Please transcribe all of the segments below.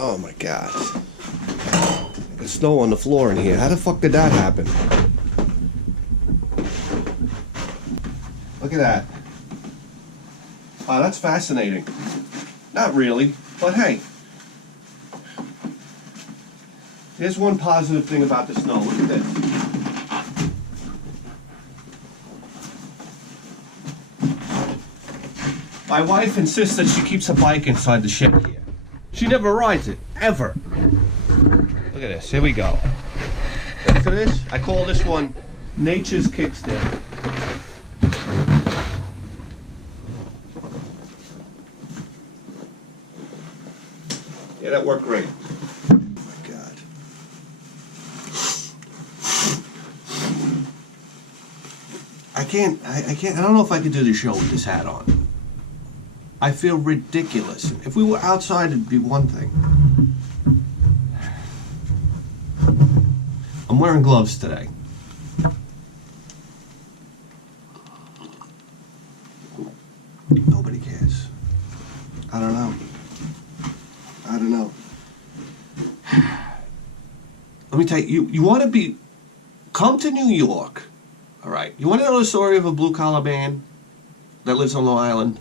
Oh my god. There's snow on the floor in here. How the fuck did that happen? Look at that. Wow, that's fascinating. Not really, but hey. Here's one positive thing about the snow. Look at this. My wife insists that she keeps a bike inside the shed here. She never rides it, ever. Look at this, here we go. Look at this, I call this one Nature's Kickstand. Yeah, that worked great. Oh my God. I don't know if I could do the show with this hat on. I feel ridiculous. If we were outside, it'd be one thing. I'm wearing gloves today. Nobody cares. I don't know. Let me tell you, you want to come to New York, all right? You want to know the story of a blue-collar man that lives on Long Island?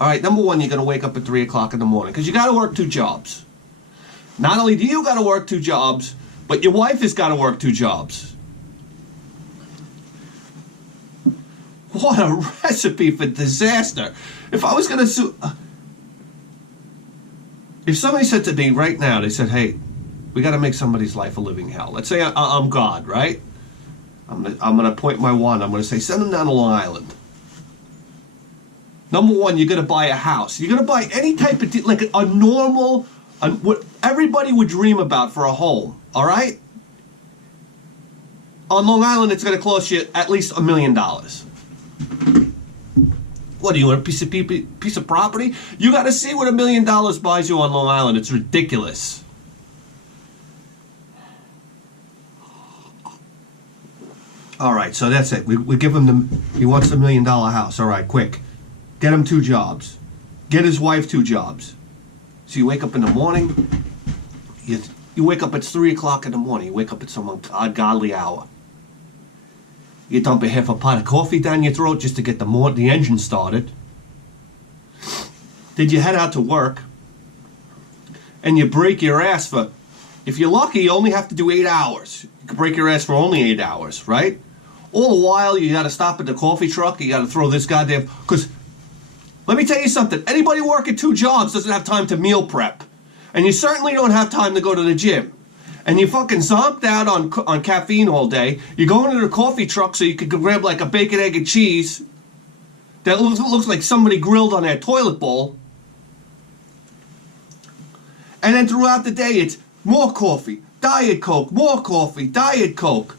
All right, number one, you're going to wake up at 3 o'clock in the morning because you got to work 2 jobs. Not only do you got to work 2 jobs, but your wife has got to work 2 jobs. What a recipe for disaster. If I was going to if somebody said to me right now, they said, hey, we got to make somebody's life a living hell. Let's say I'm God, right? I'm going to point my wand. I'm going to say, send them down to Long Island. Number one, you're going to buy a house. You're going to buy any type of, like a normal, what everybody would dream about for a home, all right? On Long Island, it's going to cost you at least $1 million. What, do you want a piece of property? You got to see what $1 million buys you on Long Island. It's ridiculous. All right, so that's it. We give him he wants $1 million house. All right, quick. Get him 2 jobs. Get his wife 2 jobs. So you wake up in the morning. You wake up at 3 o'clock in the morning. You wake up at some ungodly hour. You dump a half a pot of coffee down your throat just to get the engine started. Then you head out to work. And you break your ass for, if you're lucky, you only have to do 8 hours. You can break your ass for only 8 hours, right? All the while, you got to stop at the coffee truck. You got to throw this goddamn, because let me tell you something. Anybody working 2 jobs doesn't have time to meal prep. And you certainly don't have time to go to the gym. And you fucking zonked out on caffeine all day. You're going to the coffee truck so you could grab like a bacon, egg, and cheese that looks like somebody grilled on their toilet bowl. And then throughout the day, it's more coffee, Diet Coke, more coffee, Diet Coke.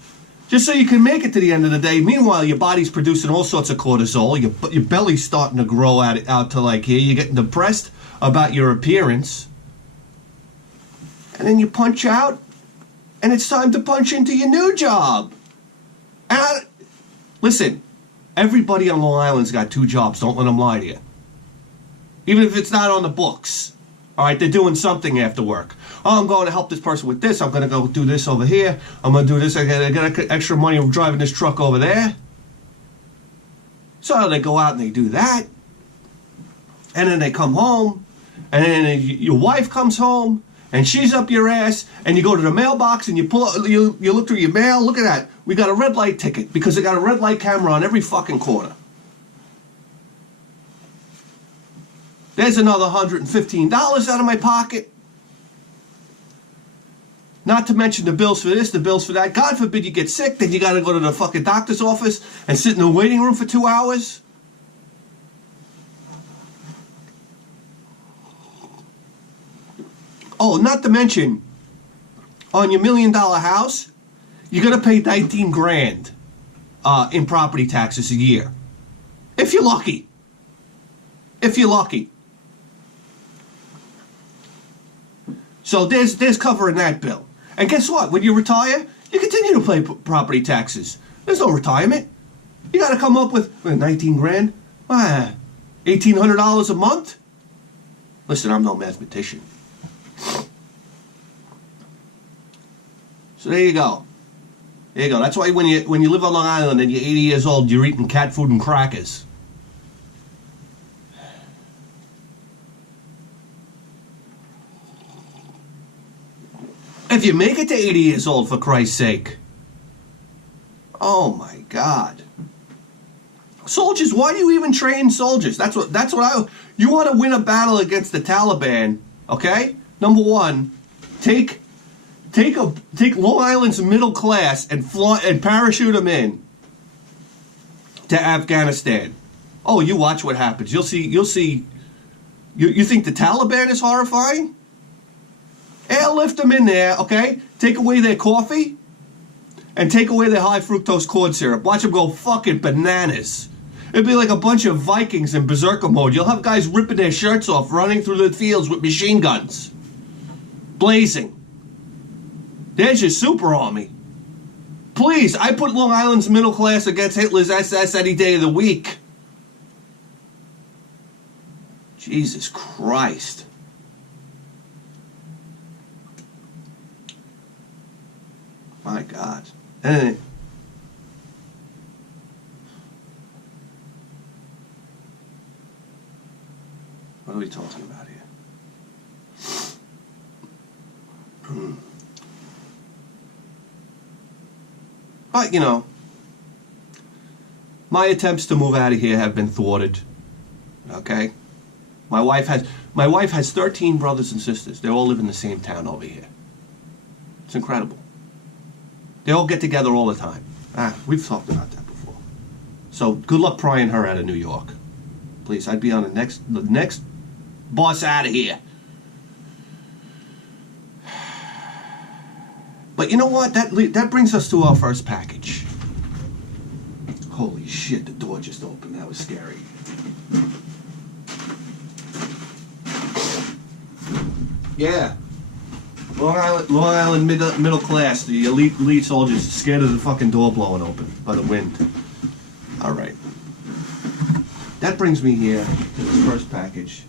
Just so you can make it to the end of the day. Meanwhile, your body's producing all sorts of cortisol. Your belly's starting to grow out to like here. You're getting depressed about your appearance. And then you punch out, and it's time to punch into your new job. And listen, everybody on Long Island's got 2 jobs. Don't let them lie to you. Even if it's not on the books. All right, they're doing something after work. Oh, I'm going to help this person with this. I'm going to go do this over here. I'm going to do this. I got extra money driving this truck over there. So they go out and they do that. And then they come home. And then your wife comes home. And she's up your ass. And you go to the mailbox and you look through your mail. Look at that. We got a red light ticket because they got a red light camera on every fucking corner. There's another $115 out of my pocket. Not to mention the bills for this, the bills for that. God forbid you get sick, then you got to go to the fucking doctor's office and sit in the waiting room for 2 hours. Oh, not to mention, on your $1 million house, you're going to pay 19 grand in property taxes a year. If you're lucky. If you're lucky. So there's covering that bill. And guess what? When you retire, you continue to pay property taxes. There's no retirement. You got to come up with 19 grand, $1,800 a month. Listen, I'm no mathematician. So there you go. There you go. That's why when you live on Long Island and you're 80 years old, you're eating cat food and crackers. If you make it to 80 years old, for Christ's sake. Oh my God. Soldiers, why do you even train soldiers? That's what you want to win a battle against the Taliban, okay? Number one, take Long Island's middle class and parachute them in to Afghanistan. Oh, you watch what happens. You'll see. You think the Taliban is horrifying? Airlift them in there, okay? Take away their coffee and take away their high fructose corn syrup. Watch them go fucking bananas. It'd be like a bunch of Vikings in berserker mode. You'll have guys ripping their shirts off, running through the fields with machine guns, blazing. There's your super army. Please, I put Long Island's middle class against Hitler's SS any day of the week. Jesus Christ. My God. And what are we talking about here? But, you know, my attempts to move out of here have been thwarted. Okay? My wife has 13 brothers and sisters. They all live in the same town over here. It's incredible. They all get together all the time. We've talked about that before. So good luck prying her out of New York. Please, I'd be on the next bus out of here. But you know what? That brings us to our first package. Holy shit, the door just opened. That was scary. Yeah. Long Island middle class, the elite soldiers scared of the fucking door blowing open by the wind. All right. That brings me here to this first package.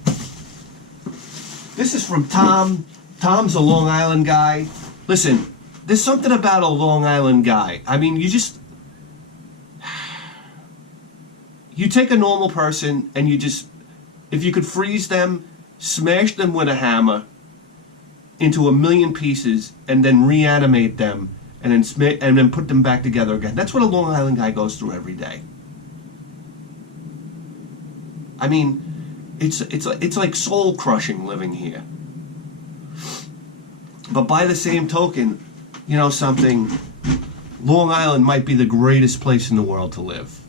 This is from Tom. Tom's a Long Island guy. Listen, there's something about a Long Island guy. I mean, you take a normal person and if you could freeze them, smash them with a hammer into a million pieces and then reanimate them and then put them back together again. That's what a Long Island guy goes through every day. I mean, it's like soul crushing living here. But by the same token, you know something, Long Island might be the greatest place in the world to live.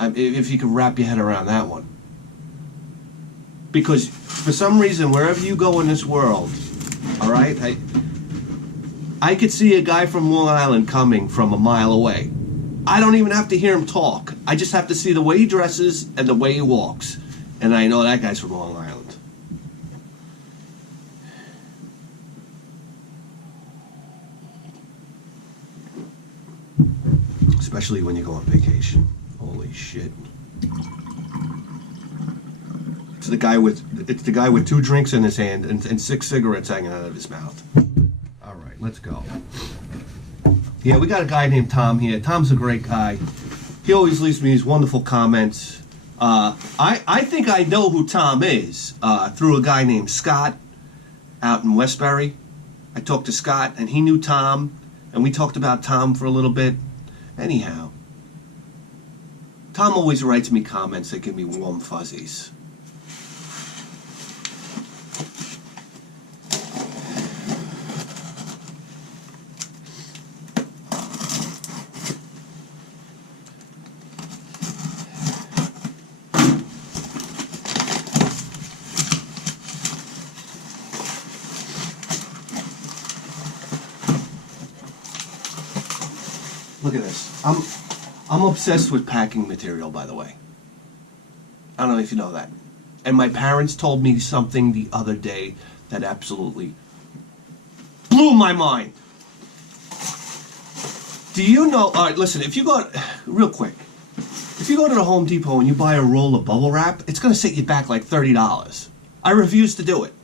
If you could wrap your head around that one. Because for some reason, wherever you go in this world, all right, I could see a guy from Long Island coming from a mile away. I don't even have to hear him talk. I just have to see the way he dresses and the way he walks. And I know that guy's from Long Island. Especially when you go on vacation. Holy shit. It's the guy with 2 drinks in his hand and 6 cigarettes hanging out of his mouth. All right, let's go. Yeah, we got a guy named Tom here. Tom's a great guy. He always leaves me these wonderful comments. I think I know who Tom is through a guy named Scott out in Westbury. I talked to Scott, and he knew Tom, and we talked about Tom for a little bit. Anyhow, Tom always writes me comments that give me warm fuzzies. Look at this. I'm obsessed with packing material, by the way. I don't know if you know that. And my parents told me something the other day that absolutely blew my mind. Do you know, all right, listen, if you go, real quick, if you go to the Home Depot and you buy a roll of bubble wrap, it's going to set you back like $30. I refuse to do it.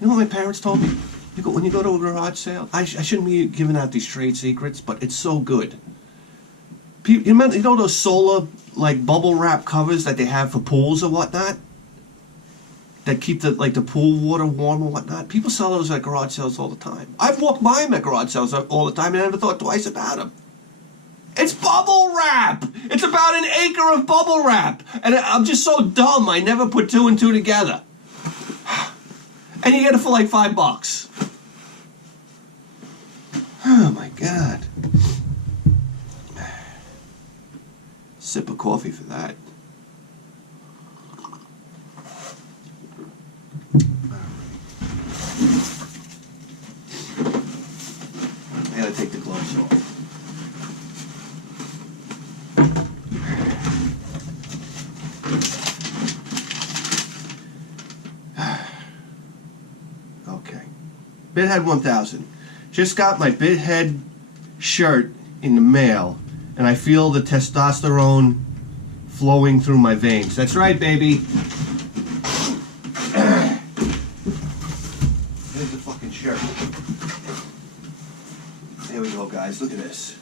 You know what my parents told me? When you go to a garage sale, I shouldn't be giving out these trade secrets, but it's so good. You know those solar, like, bubble wrap covers that they have for pools or whatnot? That keep the pool water warm or whatnot? People sell those at garage sales all the time. I've walked by them at garage sales all the time and I never thought twice about them. It's bubble wrap! It's about an acre of bubble wrap! And I'm just so dumb, I never put two and two together. And you get it for like $5. Oh my God. Sip of coffee for that. I gotta take the gloves off. Okay. Bidhead 1000. Just got my Bidhead shirt in the mail, and I feel the testosterone flowing through my veins. That's right, baby. Here's the fucking shirt. There we go, guys. Look at this.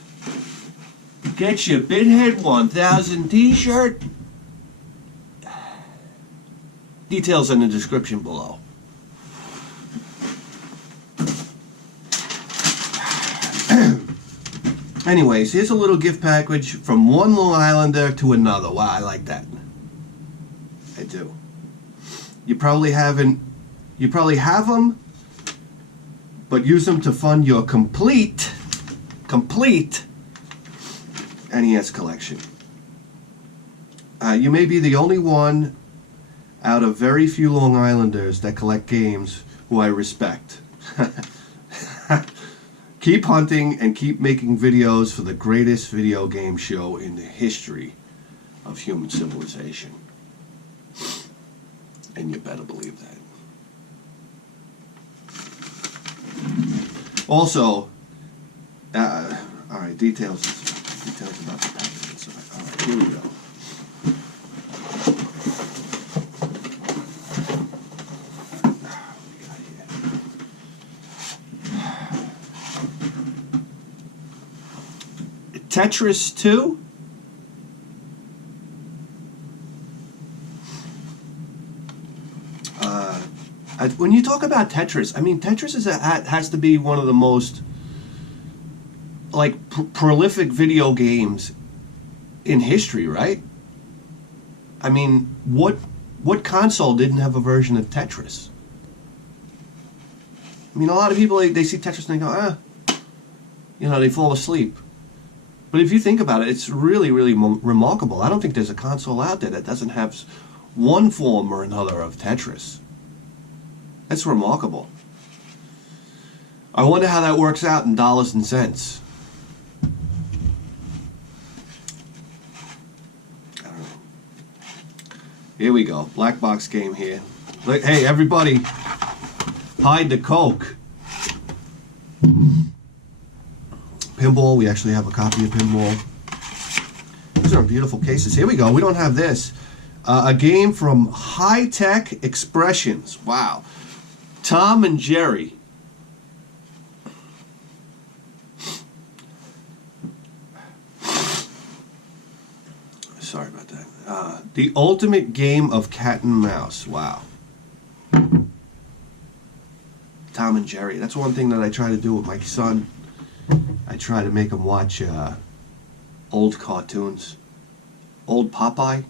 Get your Bidhead 1000 t-shirt. Details in the description below. Anyways, here's a little gift package from one Long Islander to another. Wow, I like that. I do. You probably have them, but use them to fund your complete NES collection. You may be the only one out of very few Long Islanders that collect games who I respect. Keep hunting and keep making videos for the greatest video game show in the history of human civilization. And you better believe that. Also, alright, details about the package inside. Alright, here we go. Tetris 2? When you talk about Tetris, I mean, Tetris has to be one of the most prolific video games in history, right? I mean, what console didn't have a version of Tetris? I mean, a lot of people, they see Tetris and they go, they fall asleep. But if you think about it, it's really, really remarkable. I don't think there's a console out there that doesn't have one form or another of Tetris. That's remarkable. I wonder how that works out in dollars and cents. I don't know. Here we go. Black box game here. Hey, everybody, hide the Coke. Pinball, we actually have a copy of Pinball. These are beautiful cases. Here we go. We don't have this. A game from High Tech Expressions. Wow. Tom and Jerry. Sorry about that. The ultimate game of cat and mouse. Wow. Tom and Jerry. That's one thing that I try to do with my son. I try to make him watch old cartoons. Old Popeye,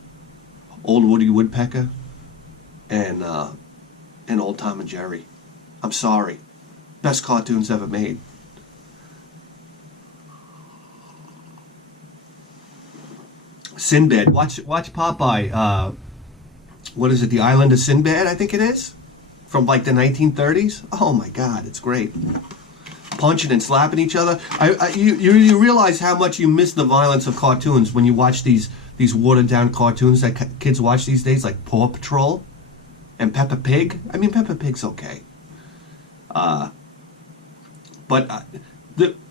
old Woody Woodpecker, and old Tom and Jerry. I'm sorry. Best cartoons ever made. Sinbad. Watch Popeye. What is it? The Island of Sinbad, I think it is. From like the 1930s. Oh my God, it's great. Punching and slapping each other. You realize how much you miss the violence of cartoons when you watch these watered down cartoons that kids watch these days, like Paw Patrol and Peppa Pig. I mean, Peppa Pig's okay.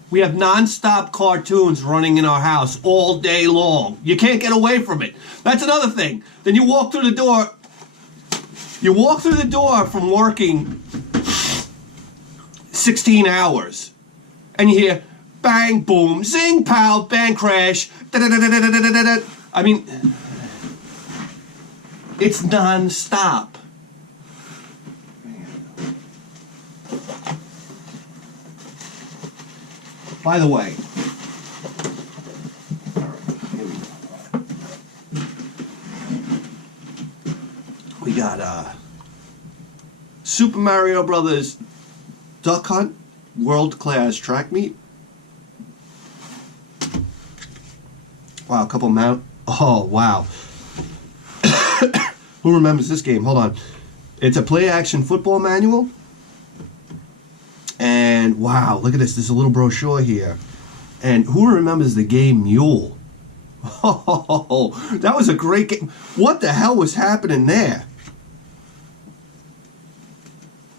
We have non-stop cartoons running in our house all day long. You can't get away from it. That's another thing. Then you walk through the door. You walk through the door from working 16 hours. And you hear bang, boom, zing, pow, bang, crash. Da-da-da-da-da-da-da-da. I mean, it's non-stop. By the way, we got Super Mario Brothers Duck Hunt World Class Track Meet. Wow, a couple mount. Oh, wow. Who remembers this game? Hold on. It's a play-action football manual. And wow, look at this. There's a little brochure here. And who remembers the game Mule? Oh, that was a great game. What the hell was happening there?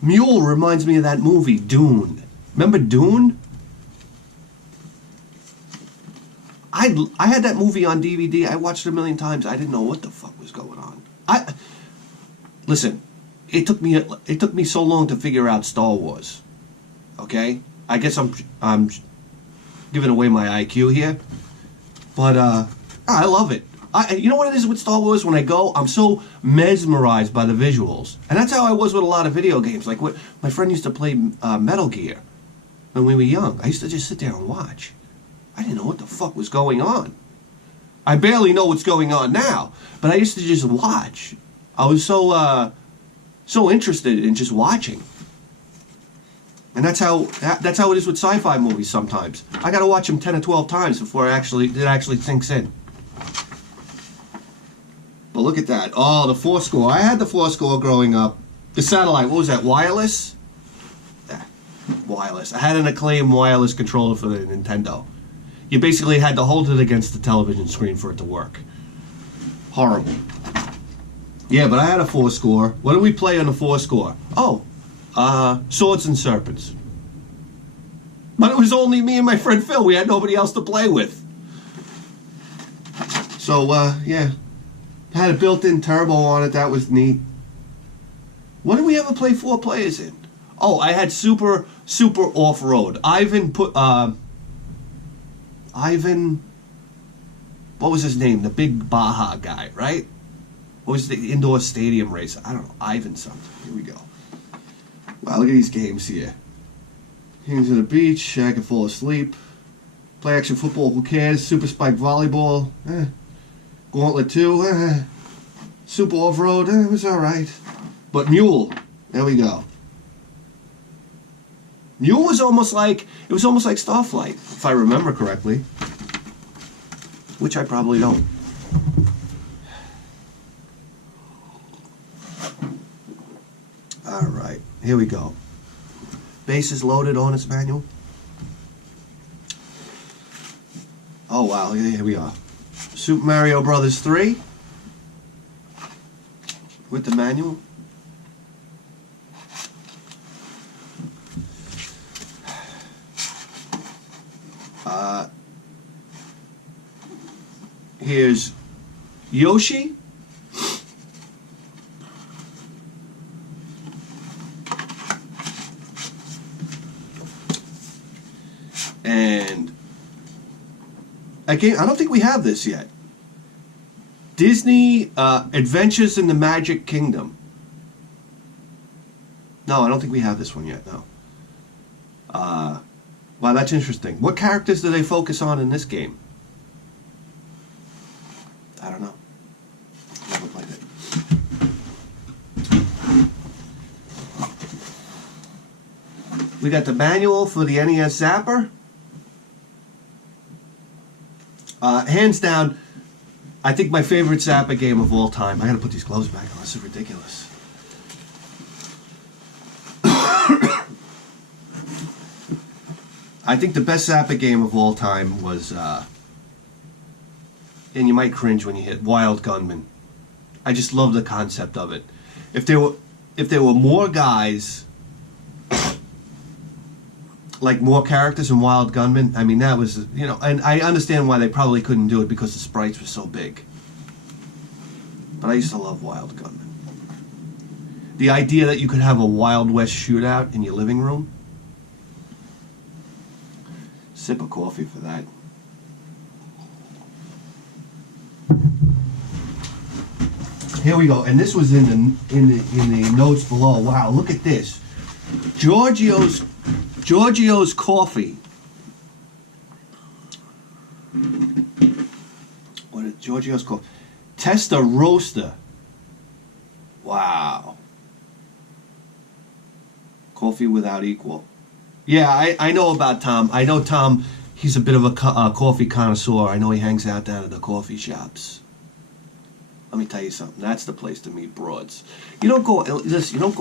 Mule reminds me of that movie, Dune. Remember Dune? I had that movie on DVD. I watched it a million times. I didn't know what the fuck was going on. Listen, it took me so long to figure out Star Wars. Okay? I guess I'm giving away my IQ here. But I love it. You know what it is with Star Wars? When I go, I'm so mesmerized by the visuals. And that's how I was with a lot of video games. Like what my friend used to play Metal Gear when we were young. I used to just sit there and watch. I didn't know what the fuck was going on. I barely know what's going on now, but I used to just watch. I was so interested in just watching. And that's how it is with sci-fi movies sometimes. I got to watch them 10 or 12 times before it actually sinks in. But look at that. Oh, the 4-score. I had the 4-score growing up. The satellite, what was that, wireless? Yeah, wireless. I had an Acclaim wireless controller for the Nintendo. You basically had to hold it against the television screen for it to work. Horrible. Yeah, but I had a 4-score. What did we play on the 4-score? Oh, Swords and Serpents. But it was only me and my friend Phil. We had nobody else to play with. So, yeah. Had a built-in turbo on it. That was neat. What did we ever play 4 players in? Oh, I had Super Off-Road. Ivan, what was his name? The big Baja guy, right? What was the indoor stadium race? I don't know. Ivan something. Here we go. Wow, look at these games here. Games on the beach. I can fall asleep. Play action football. Who cares? Super Spike volleyball. Gauntlet 2. Super Off-Road. It was alright. But Mule. There we go. Mule was almost like Starflight, if I remember correctly. Which I probably don't. Alright, here we go. Base is loaded on its manual. Oh wow, here we are. Super Mario Brothers 3 with the manual. Here's Yoshi. And again, I don't think we have this yet. Disney Adventures in the Magic Kingdom. No, I don't think we have this one yet, no. Wow, that's interesting. What characters do they focus on in this game? I don't know. Never played it. We got the manual for the NES Zapper. Hands down, I think my favorite Zapper game of all time. I gotta put these gloves back on. This is ridiculous. I think the best Zapper game of all time was, and you might cringe when you hit Wild Gunman. I just love the concept of it. If there were more guys, like more characters in Wild Gunman, I mean that was, you know, and I understand why they probably couldn't do it because the sprites were so big. But I used to love Wild Gunman. The idea that you could have a Wild West shootout in your living room, sip of coffee for that. Here we go, and this was in the notes below. Wow, look at this. Giorgio's coffee. What is Giorgio's coffee? Testa Roaster. Wow. Coffee without equal. Yeah, I know about Tom. I know Tom, he's a bit of a coffee connoisseur. I know he hangs out down at the coffee shops. Let me tell you something. That's the place to meet broads. You don't go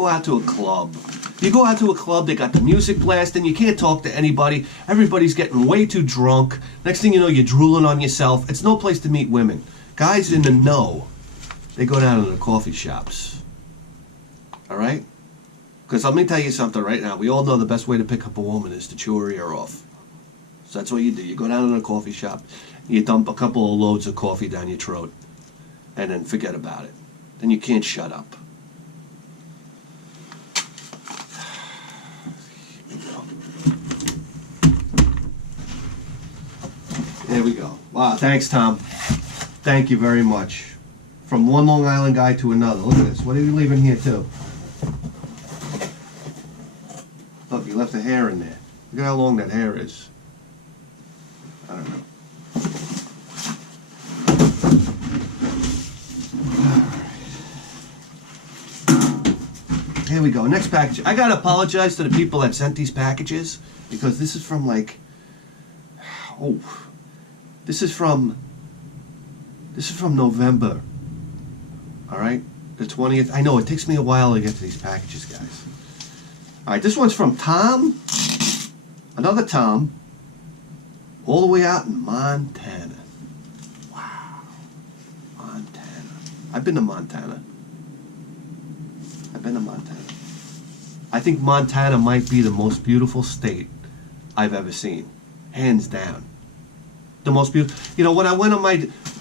out to a club. You go out to a club, they got the music blasting, you can't talk to anybody. Everybody's getting way too drunk. Next thing you know, you're drooling on yourself. It's no place to meet women. Guys in the know, they go down to the coffee shops. All right? Because let me tell you something right now. We all know the best way to pick up a woman is to chew her ear off. So that's what you do. You go down to the coffee shop, you dump a couple of loads of coffee down your throat, and then forget about it. Then you can't shut up. Here we go. There we go. Wow, thanks, Tom. Thank you very much. From one Long Island guy to another. Look at this. What are you leaving here, too? Look, you left a hair in there. Look at how long that hair is. I don't know. Here we go. Next package. I gotta apologize to the people that sent these packages because this is from this is from November. All right, the 20th. I know it takes me a while to get to these packages, guys. All right, this one's from Tom. Another Tom. All the way out in Montana. Wow, Montana. I've been to Montana. I think Montana might be the most beautiful state I've ever seen. Hands down. The most beautiful. You know, when I went on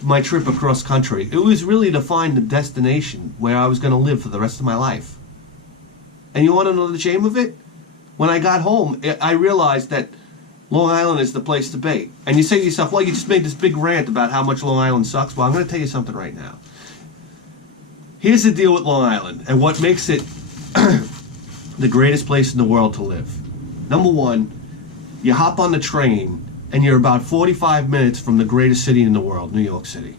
my trip across country, it was really to find the destination where I was going to live for the rest of my life. And you want to know the shame of it? When I got home, I realized that Long Island is the place to be. And you say to yourself, well, you just made this big rant about how much Long Island sucks. Well, I'm going to tell you something right now. Here's the deal with Long Island and what makes it the greatest place in the world to live. Number one, you hop on the train and you're about 45 minutes from the greatest city in the world, New York City.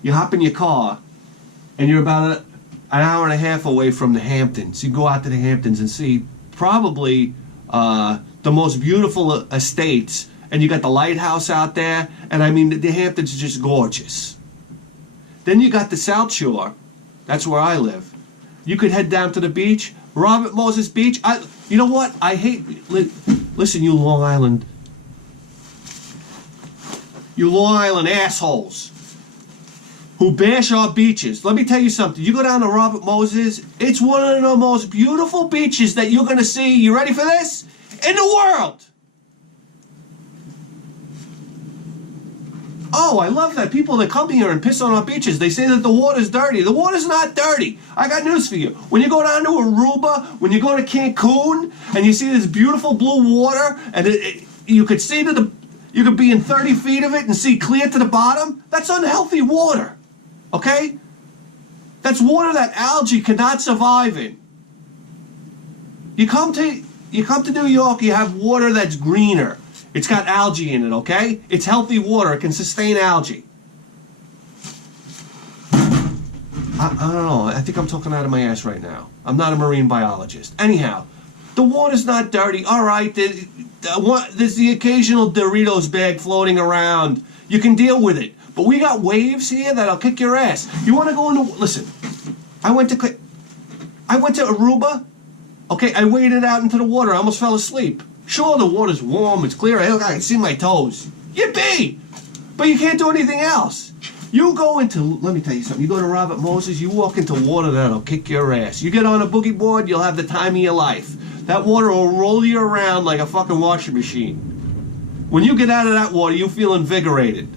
You hop in your car and you're about an hour and a half away from the Hamptons. You go out to the Hamptons and see probably the most beautiful estates, and you got the lighthouse out there, and I mean the Hamptons are just gorgeous. Then you got the South Shore. That's where I live. You could head down to the beach. Robert Moses Beach. You know what? I hate... Listen, you Long Island assholes who bash our beaches. Let me tell you something. You go down to Robert Moses, it's one of the most beautiful beaches that you're going to see. You ready for this? In the world. Oh, I love that. People that come here and piss on our beaches, they say that the water's dirty. The water's not dirty. I got news for you. When you go down to Aruba, when you go to Cancun, and you see this beautiful blue water, and you could see you could be in 30 feet of it and see clear to the bottom, that's unhealthy water. Okay? That's water that algae cannot survive in. You come to New York, you have water that's greener. It's got algae in it, okay? It's healthy water. It can sustain algae. I don't know. I think I'm talking out of my ass right now. I'm not a marine biologist. Anyhow, the water's not dirty. All right, there's the occasional Doritos bag floating around. You can deal with it. But we got waves here that'll kick your ass. You want to go into... Listen, I went to Aruba. Okay, I waded out into the water. I almost fell asleep. Sure, the water's warm, it's clear. Hey, look, I can see my toes. Yippee! But you can't do anything else. You go into, let me tell you something, you go to Robert Moses, you walk into water that'll kick your ass. You get on a boogie board, you'll have the time of your life. That water will roll you around like a fucking washing machine. When you get out of that water, you feel invigorated.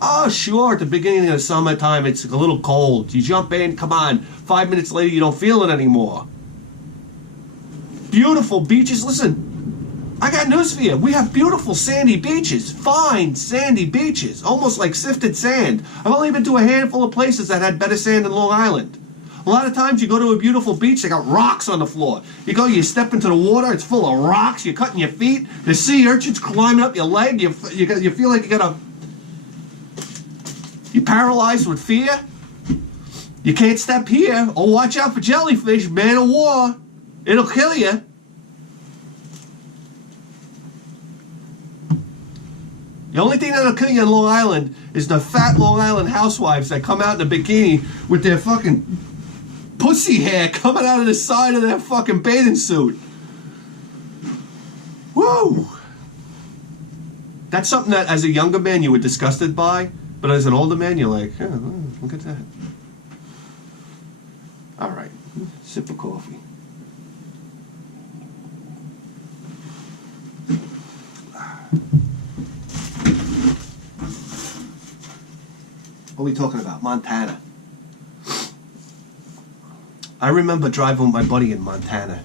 Oh, sure, at the beginning of the summertime, it's a little cold. You jump in, come on, 5 minutes later, you don't feel it anymore. Beautiful beaches. Listen, I got news for you. We have beautiful sandy beaches. Fine sandy beaches. Almost like sifted sand. I've only been to a handful of places that had better sand than Long Island. A lot of times you go to a beautiful beach, they got rocks on the floor. You go, you step into the water, it's full of rocks, you're cutting your feet, the sea urchins climbing up your leg, you feel like you're paralyzed with fear. You can't step here. Oh, watch out for jellyfish, man of war. It'll kill you. The only thing that'll kill you in Long Island is the fat Long Island housewives that come out in a bikini with their fucking pussy hair coming out of the side of their fucking bathing suit. Woo! That's something that as a younger man you were disgusted by, but as an older man you're like, oh, look at that. Alright, sip of coffee. What are we talking about? Montana. I remember driving with my buddy in Montana,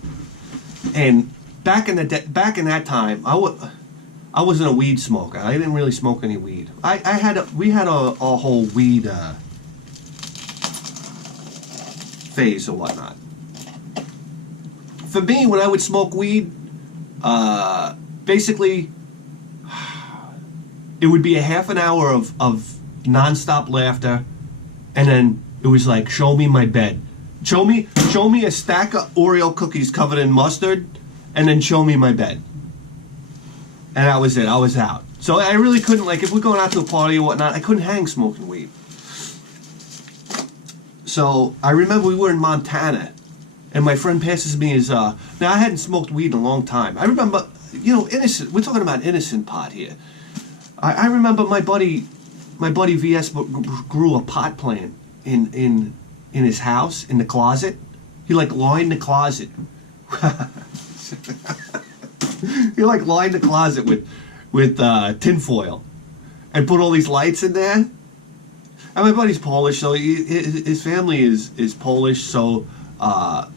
and back in that time, I wasn't a weed smoker. I didn't really smoke any weed. We had a whole weed phase or whatnot. For me, when I would smoke weed, basically, it would be a half an hour of non-stop laughter, and then it was like, show me my bed. Show me a stack of Oreo cookies covered in mustard, and then show me my bed. And that was it. I was out. So I really couldn't, like, if we're going out to a party or whatnot, I couldn't hang smoking weed. So I remember we were in Montana, and my friend passes me his, now I hadn't smoked weed in a long time. I remember, innocent, we're talking about innocent pot here. I remember my buddy VS grew a pot plant in his house, in the closet. He like lined the closet. He like lined the closet with tinfoil and put all these lights in there. And my buddy's Polish, so his family is Polish, so I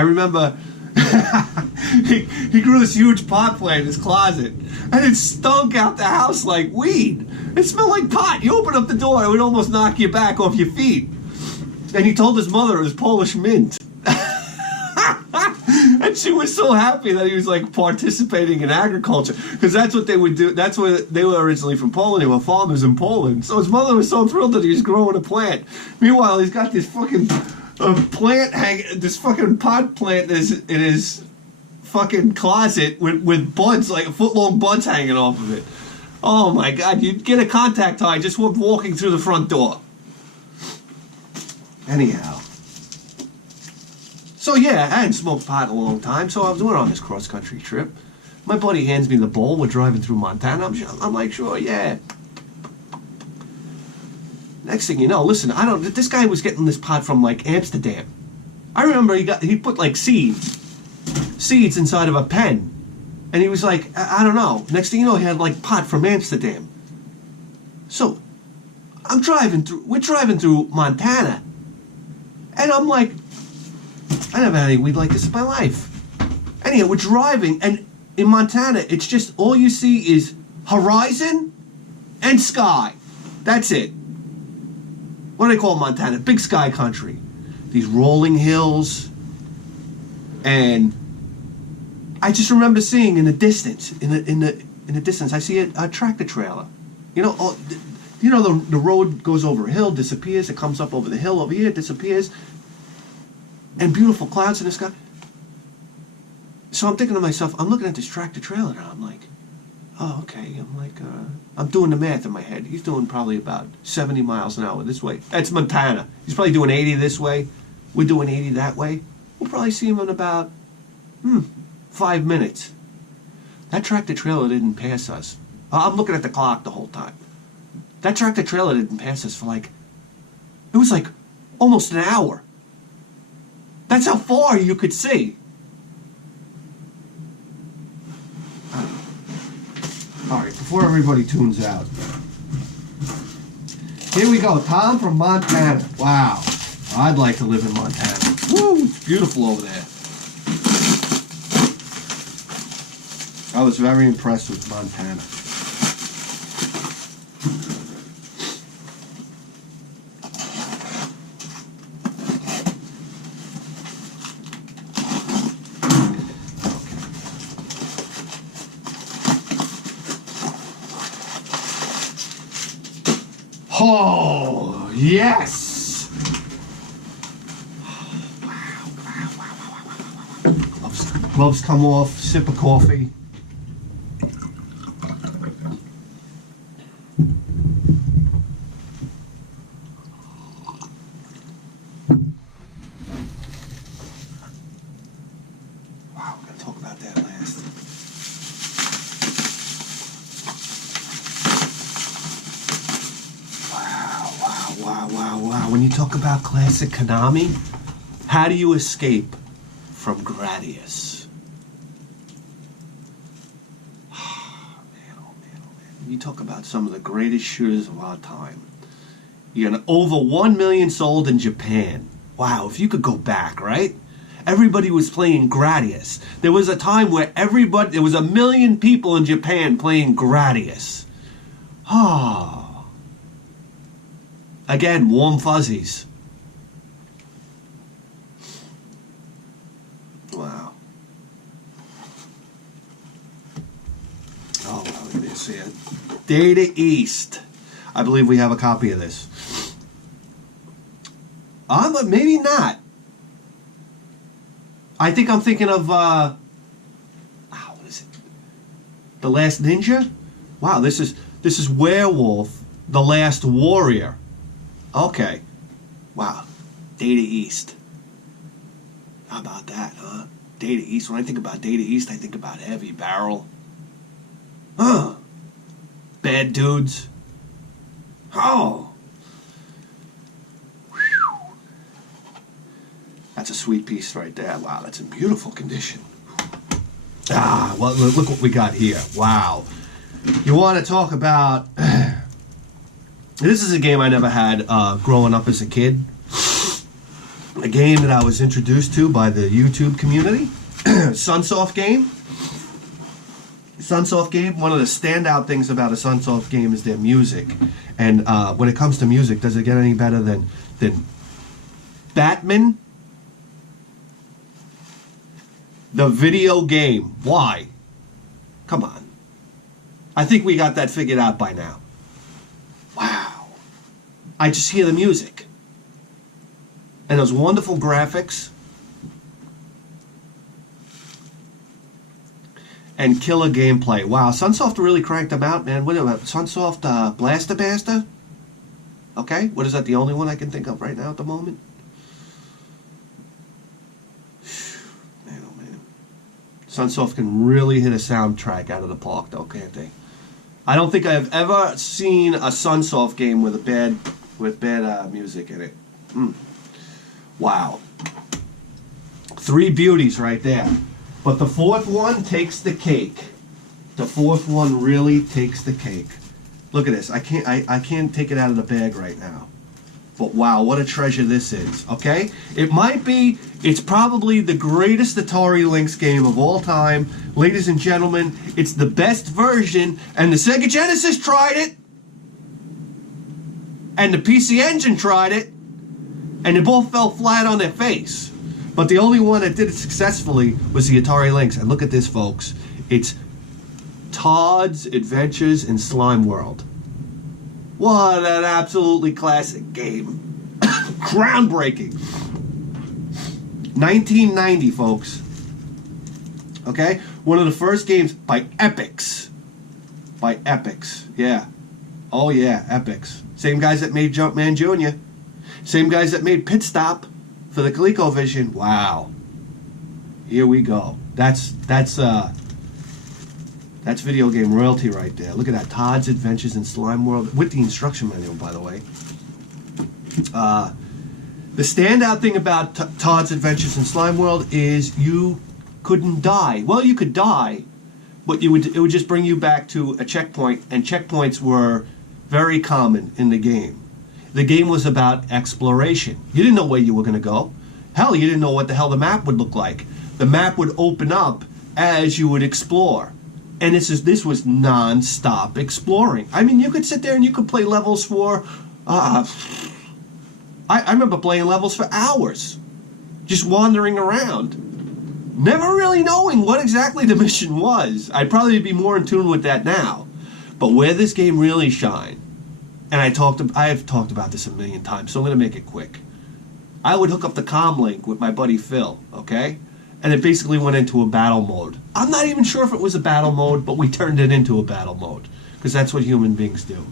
remember he grew this huge pot plant in his closet, and it stunk out the house like weed. It smelled like pot. You open up the door, it would almost knock you back off your feet. And he told his mother it was Polish mint. And she was so happy that he was like participating in agriculture, because that's what they would do. That's where they were originally from Poland. They were farmers in Poland. So his mother was so thrilled that he was growing a plant. Meanwhile, he's got this fucking this fucking pot plant in his fucking closet with buds, like foot-long buds hanging off of it. Oh my God, you'd get a contact high just walking through the front door. Anyhow. So yeah, I hadn't smoked pot in a long time, so I was on this cross-country trip. My buddy hands me the bowl. We're driving through Montana. I'm like, sure, yeah. Next thing you know, listen, this guy was getting this pot from like Amsterdam. I remember he put like seeds inside of a pen. And he was like, I don't know. Next thing you know, he had like pot from Amsterdam. So we're driving through Montana. And I'm like, I never had any weed like this in my life. Anyhow, we're driving, and in Montana, it's just all you see is horizon and sky. That's it. What do they call Montana? Big sky country. These rolling hills. And I just remember seeing in the distance, in the distance, I see a tractor trailer. The road goes over a hill, disappears. It comes up over the hill over here, disappears. And beautiful clouds in the sky. So I'm thinking to myself, I'm looking at this tractor trailer now. I'm like, oh, okay. I'm like, I'm doing the math in my head. He's doing probably about 70 miles an hour this way. That's Montana. He's probably doing 80 this way. We're doing 80 that way. We'll probably see him in about 5 minutes. That tractor trailer didn't pass us. I'm looking at the clock the whole time. That tractor trailer didn't pass us for it was like almost an hour. That's how far you could see. All right, before everybody tunes out. Here we go, Tom from Montana. Wow, I'd like to live in Montana. Woo, it's beautiful over there. I was very impressed with Montana. Oh, yes! Wow. Gloves come off, sip of coffee. Wow, we're going to talk about that last. Wow. When you talk about classic Konami, how do you escape from Gradius? Man. You talk about some of the greatest shooters of our time. You got over 1 million sold in Japan. Wow, if you could go back, right? Everybody was playing Gradius. There was a time where there was 1 million people in Japan playing Gradius. Again, warm fuzzies. Wow. Oh, well, let me see it. Data East. I believe we have a copy of this. Maybe not. I think I'm thinking of, what is it? The Last Ninja? Wow, this is Werewolf, The Last Warrior. Okay. Wow. Data East. How about that, huh? Data East. When I think about Data East, I think about Heavy Barrel. Bad Dudes. Oh. Whew. That's a sweet piece right there. Wow, that's in beautiful condition. Well, look what we got here. Wow. You want to talk about... This is a game I never had growing up as a kid. A game that I was introduced to by the YouTube community. Sunsoft game. Sunsoft game. One of the standout things about a Sunsoft game is their music. And when it comes to music, does it get any better than Batman? The video game. Why? Come on. I think we got that figured out by now. Wow. I just hear the music. And those wonderful graphics. And killer gameplay. Wow, Sunsoft really cranked them out, man. What about Sunsoft Blaster Baster? Okay, what is that? The only one I can think of right now at the moment? Man, oh man. Sunsoft can really hit a soundtrack out of the park, though, can't they? I don't think I've ever seen a Sunsoft game with bad music in it. Wow. 3 beauties right there. But the 4th one takes the cake. The 4th one really takes the cake. Look at this. I can't take it out of the bag right now. But wow, what a treasure this is. Okay? It's probably the greatest Atari Lynx game of all time. Ladies and gentlemen, it's the best version, and the Sega Genesis tried it. And the PC Engine tried it. And they both fell flat on their face. But the only one that did it successfully was the Atari Lynx. And look at this, folks. It's Todd's Adventures in Slime World. What an absolutely classic game. Groundbreaking. 1990, folks. Okay? One of the first games by Epix. Yeah. Oh, yeah, Epix. Same guys that made Jumpman Jr. Same guys that made Pit Stop for the ColecoVision. Wow. Here we go. That's video game royalty right there. Look at that. Todd's Adventures in Slime World. With the instruction manual, by the way. The standout thing about Todd's Adventures in Slime World is you couldn't die. Well, you could die, but it would just bring you back to a checkpoint, and checkpoints were very common in the game. The game was about exploration. You didn't know where you were going to go. Hell, you didn't know what the hell the map would look like. The map would open up as you would explore. And this was non-stop exploring. I mean, you could sit there and you could play levels for... I remember playing levels for hours. Just wandering around. Never really knowing what exactly the mission was. I'd probably be more in tune with that now. But where this game really shined, and I've talked about this a million times, so I'm going to make it quick. I would hook up the comm link with my buddy Phil, okay? And it basically went into a battle mode. I'm not even sure if it was a battle mode, but we turned it into a battle mode. Because that's what human beings do.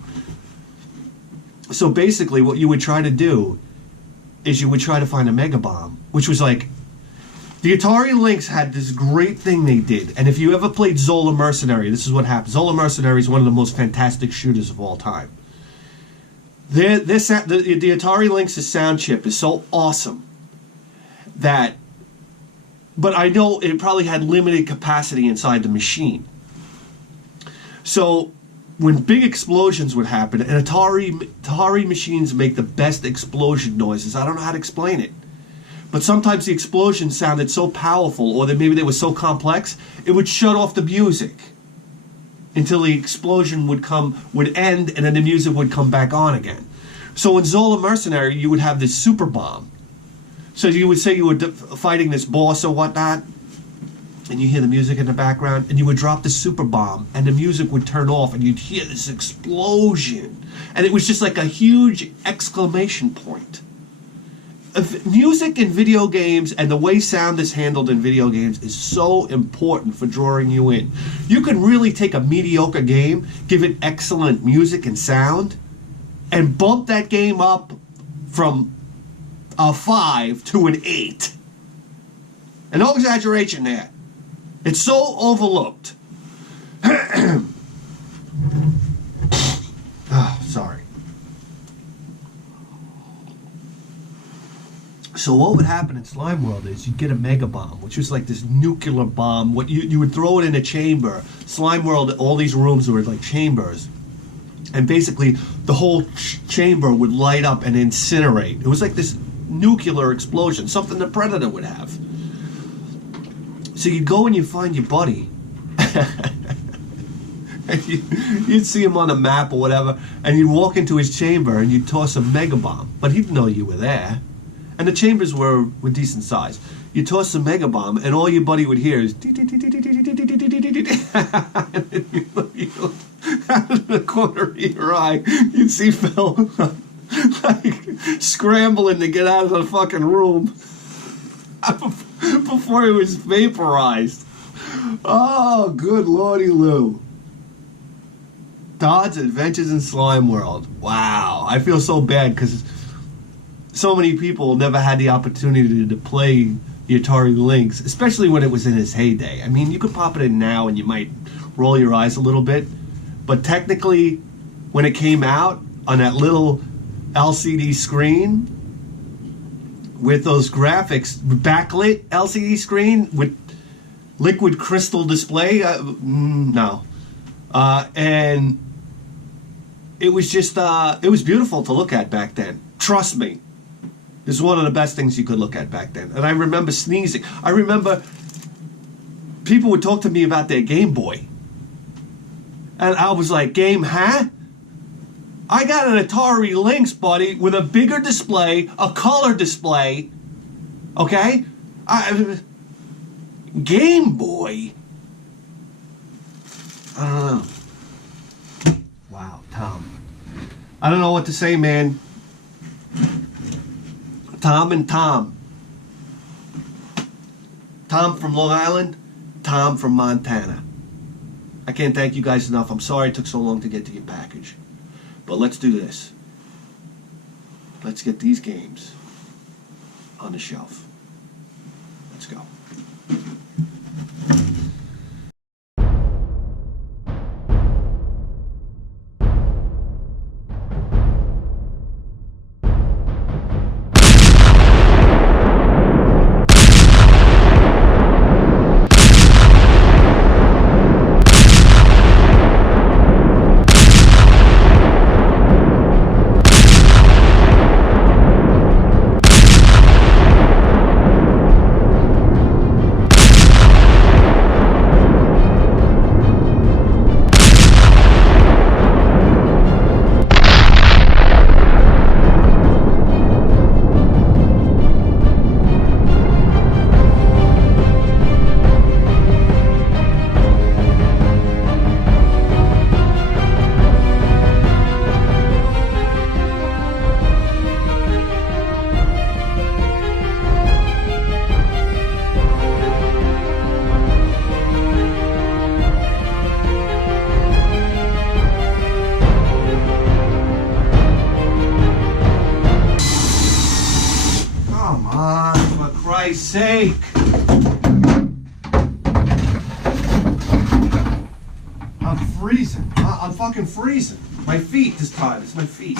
So basically what you would try to do is you would try to find a mega bomb. Which was like... The Atari Lynx had this great thing they did. And if you ever played Zola Mercenary, this is what happened. Zola Mercenary is one of the most fantastic shooters of all time. The Atari Lynx's sound chip is so awesome that... But I know it probably had limited capacity inside the machine. So when big explosions would happen, and Atari machines make the best explosion noises. I don't know how to explain it. But sometimes the explosion sounded so powerful, or that maybe they were so complex, it would shut off the music until the explosion would end, and then the music would come back on again. So in Zola Mercenary, you would have this super bomb. So you would say you were fighting this boss or whatnot, and you hear the music in the background, and you would drop the super bomb, and the music would turn off, and you'd hear this explosion. And it was just like a huge exclamation point. Music in video games and the way sound is handled in video games is so important for drawing you in. You can really take a mediocre game, give it excellent music and sound, and bump that game up from a 5 to an 8. And no exaggeration there. It's so overlooked. Oh, sorry. So what would happen in Slime World is you'd get a mega bomb, which was like this nuclear bomb. What you would throw it in a chamber. Slime World, all these rooms were like chambers. And basically the whole chamber would light up and incinerate. It was like this nuclear explosion, something the Predator would have. So you'd go and you'd find your buddy. And you'd see him on a map or whatever, and you'd walk into his chamber and you'd toss a mega bomb. But he'd know you were there. And the chambers were decent size. You toss a mega bomb, and all your buddy would hear is out of the corner of your eye, you'd see Phil like scrambling to get out of the fucking room before he was vaporized. Oh, good lordy Lou. Todd's Adventures in Slime World. Wow, I feel so bad because so many people never had the opportunity to play the Atari Lynx, especially when it was in its heyday. I mean, you could pop it in now and you might roll your eyes a little bit, but technically, when it came out on that little LCD screen with those graphics, backlit LCD screen with liquid crystal display, no. And it was just, it was beautiful to look at back then. Trust me. This is one of the best things you could look at back then. And I remember sneezing. I remember people would talk to me about their Game Boy. And I was like, game, huh? I got an Atari Lynx, buddy, with a bigger display, a color display. Okay? Game Boy? I don't know. Wow, Tom. I don't know what to say, man. Tom and Tom. Tom from Long Island, Tom from Montana. I can't thank you guys enough. I'm sorry it took so long to get to your package. But let's do this. Let's get these games on the shelf. Let's go. Christ's sake. I'm freezing. I'm fucking freezing. My feet is tired. It's my feet.